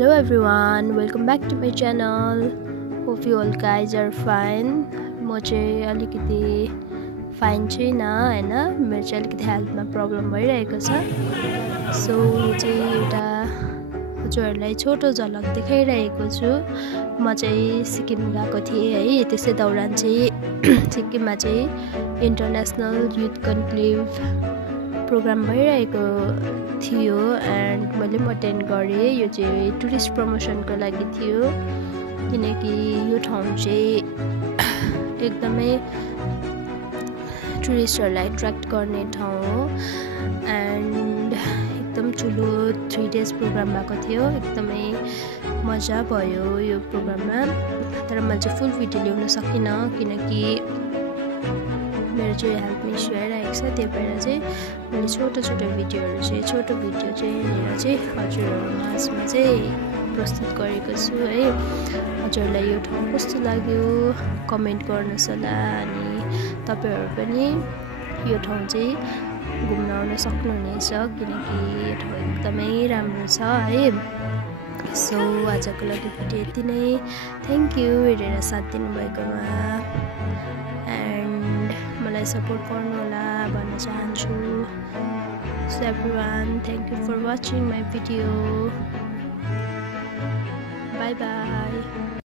Hello everyone, welcome back to my channel. Hope you all guys are fine. म चाहिँ अलिकति fine छैन हैन, मेरो चाहिँ अलिकति हेल्थमा प्रब्लम भइरहेको छ। सो यो चाहिँ एउटा हजुरहरुलाई छोटो झलक देखाइरहेको छु। म चाहिँ सिक्किम गएको थिएँ है, त्यसै दौरान चाहिँ सिक्किममा चाहिँ इन्टरनेशनल युथ कन्क्लेभ प्रोग्राम भइरहेको थियो एन्ड मैले अटेन्ड गरेँ। यो चाहिँ टुरिस्ट प्रमोसनको लागि थियो, किनकि यो ठाउँ चाहिँ एकदमै टुरिस्टहरूलाई एट्र्याक्ट गर्ने ठाउँ हो एन्ड एकदम ठुलो 3 days प्रोग्राम भएको थियो। एकदमै मजा भयो यो प्रोग्राममा, तर मैले चाहिँ फुल भिडियो ल्याउन सकिनँ किनकि मेरो चाहिँ हेल्थ इस्यु आइरहेको छ। त्यही भएर चाहिँ मैले छोटो भिडियो चाहिँ लिएर चाहिँ हजुरहरू माझमा चाहिँ प्रस्तुत गरेको छु है। हजुरलाई यो ठाउँ कस्तो लाग्यो कमेन्ट गर्नुहोस् होला, अनि तपाईहरु पनि यो ठाउँ चाहिँ घुम्न आउन सक्नुहुनेछ किनकि यो ठाउँ एकदमै राम्रो छ है। सो आजको लागि भिडियो यति नै। थ्याङ्क यू हेरेर साथ दिनुभएकोमा एन्ड मलाई सपोर्ट गर्नु होला भन्न चाहन्छु। So everyone, thank you for watching my video. Bye bye.